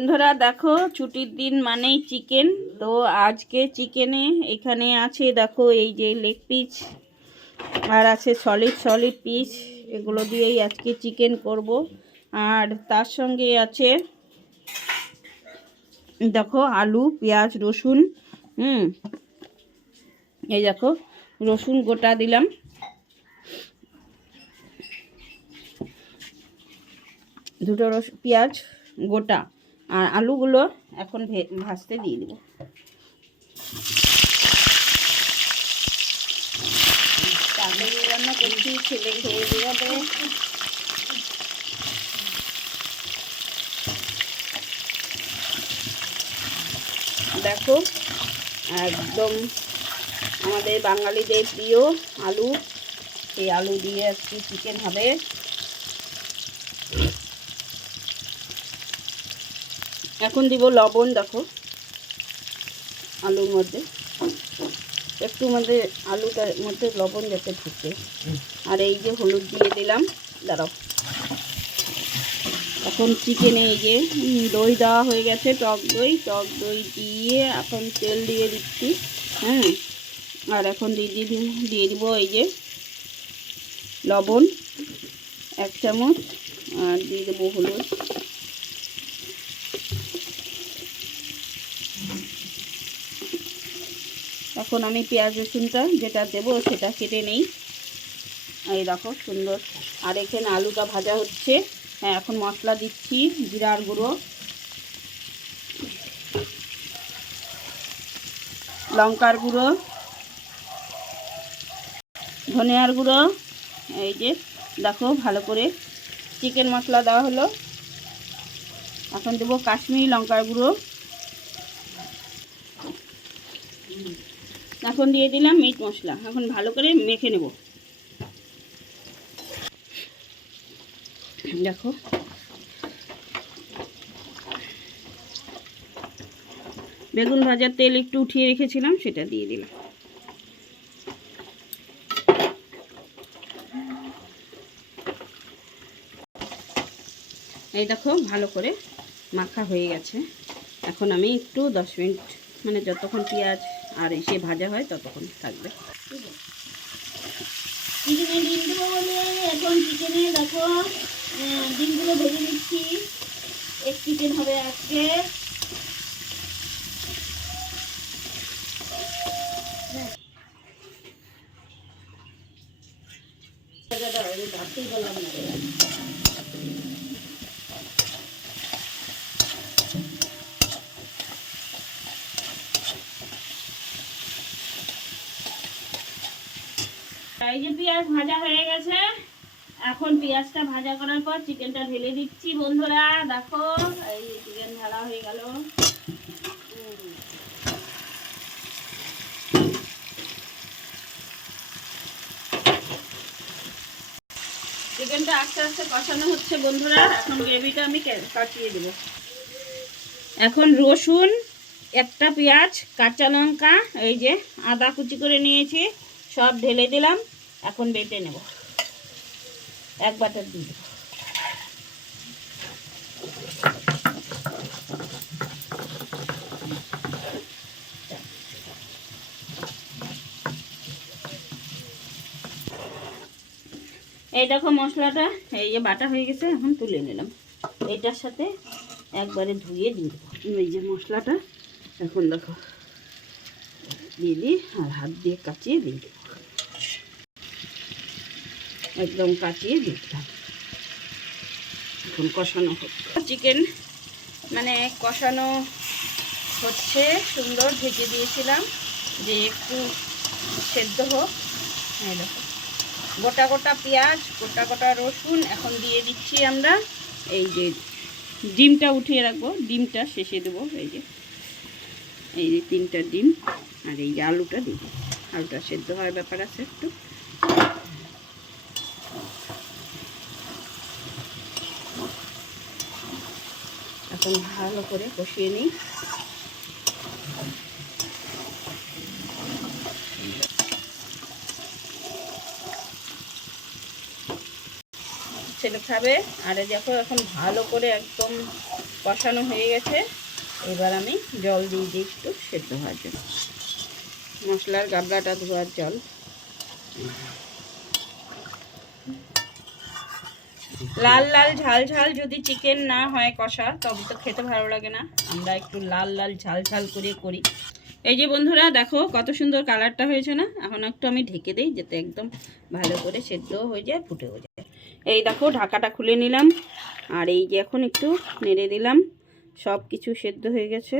বন্ধুরা দেখো, ছুটির দিন মানেই চিকেন। তো আজকে চিকেনে এখানে আছে দেখো, এই যে লেগ পিস আর আছে সলিড পিস, এগুলো দিয়েই আজকে চিকেন করব। আর তার সঙ্গে আছে দেখো আলু, পেঁয়াজ, রসুন। এই দেখো রসুন গোটা দিলাম, দুটো পেঁয়াজ গোটা, আর আলুগুলো এখন ভাজতে দিয়ে দেবো। তাড়াতাড়ি রান্না করছি, ছেলে খেয়ে বেরোবে। দেখো একদম আমাদের বাঙালিদের প্রিয় আলু, এই আলু দিয়ে আজকে চিকেন হবে। এখন দিব লবণ, দেখো আলুর মধ্যে একটু মধ্যে আলুটার মধ্যে লবণ যাতে ঢুকে। আর এই যে হলুদ দিয়ে দিলাম, দাঁড়াও। এখন চিকেনে এই যে দই দেওয়া হয়ে গেছে, টক দই দিয়ে এখন তেল দিয়ে দিচ্ছি। আর এখন দিয়ে দিব এই যে লবণ 1 চামচ, আর দিয়ে দেবো হলুদ। এখন আমি পেঁয়াজ রসুনটা যেটা দেবো সেটা কেটে নেই। এই দেখো সুন্দর। আর এখানে আলুটা ভাজা হচ্ছে। এখন মশলা দিচ্ছি, জিরার গুঁড়ো, লঙ্কার গুঁড়ো, ধনিয়ার গুঁড়ো। এই যে দেখো ভালো করে চিকেন মশলা দেওয়া হলো। এখন দেবো কাশ্মীরি লঙ্কার গুঁড়ো। এখন দিয়ে দিলাম মিট মশলা। এখন ভালো করে মেখে নেব। দেখো বেগুন ভাজার তেল একটু উঠিয়ে রেখেছিলাম, সেটা দিয়ে দিলাম। এই দেখো ভালো করে মাখা হয়ে গেছে। এখন আমি একটু 10 মিনিট, মানে যতক্ষণ পেঁয়াজ আর এসে ভাজা হয় ততক্ষণ থাকবে। চিকেনে ডিম দেবো বলে এখন চিকেনে দেখো ডিমগুলো ভেজে নিচ্ছি। এক চিকেন হবে আজকে। এই যে পেঁয়াজ ভাজা হয়ে গেছে। এখন পেঁয়াজটা ভাজা করার পর চিকেনটা ঢেলে দিচ্ছি। বন্ধুরা দেখো, এই চিকেন ঢালা হয়ে গেল। চিকেনটা আস্তে আস্তে কষানো হচ্ছে বন্ধুরা। এখন গ্রেভিটা আমি কাটিয়ে দেব। এখন রসুন, একটা পেঁয়াজ, কাঁচা লঙ্কা, এই যে আদা কুচি করে নিয়েছি, সব ঢেলে দিলাম। এখন বেটে নেব, এক বাটার দিয়ে দেব। এই দেখো মশলাটা এই যে বাটা হয়ে গেছে, এখন তুলে নিলাম। এটার সাথে একবারে ধুয়ে দিয়ে দেবো। এই যে মশলাটা এখন দেখো দিয়ে দিই, আর হাত দিয়ে কাচিয়ে দিয়ে দেবো। একদম কাচিয়ে দিয়ে দিলাম। এখন কষানো হচ্ছে চিকেন, মানে কষানো হচ্ছে। সুন্দর ঢেকে দিয়েছিলাম যে একটু সেদ্ধ হোক। এই দেখো গোটা গোটা পেঁয়াজ, গোটা গোটা রসুন। এখন দিয়ে দিচ্ছি আমরা এই যে ডিমটা উঠিয়ে রাখবো, ডিমটা শেষে দেবো। এই যে 3টা ডিম, আর এই যে আলুটা দিব। আলুটা সেদ্ধ হওয়ার ব্যাপার আছে একটু। এখন ভালো করে কষিয়ে নিই। ছেলে খাবে। আর দেখো এখন ভালো করে একদম কষানো হয়ে গেছে। এবার আমি জল দিয়ে দিই একটু সেদ্ধ হওয়ার জন্য, মশলার গাবলাটা ধোয়ার জল। লাল লাল ঝাল ঝাল যদি চিকেন না হয় কষা, তবে তো খেতে ভালো লাগে না। আমরা একটু লাল লাল ঝাল ঝাল করে করি। এই যে বন্ধুরা দেখো কত সুন্দর কালারটা হয়েছে না। এখন একটু আমি ঢেকে দিই যাতে একদম ভালো করে সেদ্ধ হয়ে যায়, ফুটেও যায়। এই দেখো ঢাকাটা খুলে নিলাম, আর এই যে এখন একটু নেড়ে দিলাম। সব কিছু সেদ্ধ হয়ে গেছে,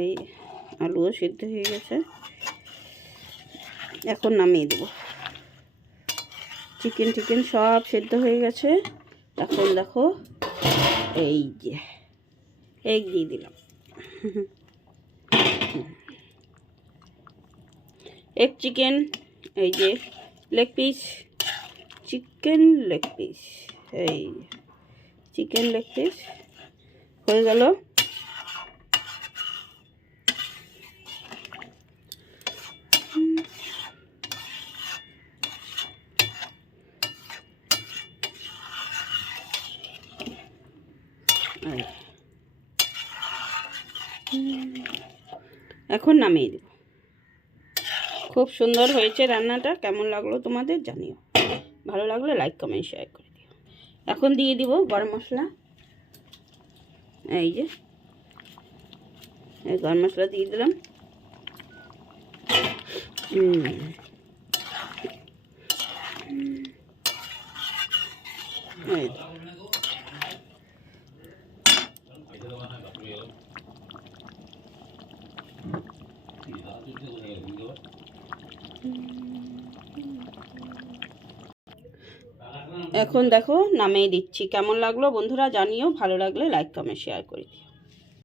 এই আলুও সেদ্ধ হয়ে গেছে। এখন নামিয়ে দেব। চিকেন সব সেদ্ধ হয়ে গেছে। এখন দেখো এই যে এগ দিয়ে দিলাম। এগ চিকেন, এই যে leg piece, chicken leg piece, এই চিকেন লেগ পিস হয়ে গেল। এখন নামিয়ে দেব। খুব সুন্দর হয়েছে রান্নাটা। কেমন লাগলো তোমাদের জানিও, ভালো লাগলে লাইক কমেন্ট শেয়ার করে দিও। এখন দিয়ে দিব গরম মশলা। এই যে এই গরম মশলা দিয়ে দিলাম। এখন দেখো নামিয়ে দিচ্ছি। কেমন লাগলো বন্ধুরা জানিও, ভালো লাগলে লাইক কমেন্ট শেয়ার করে দিও।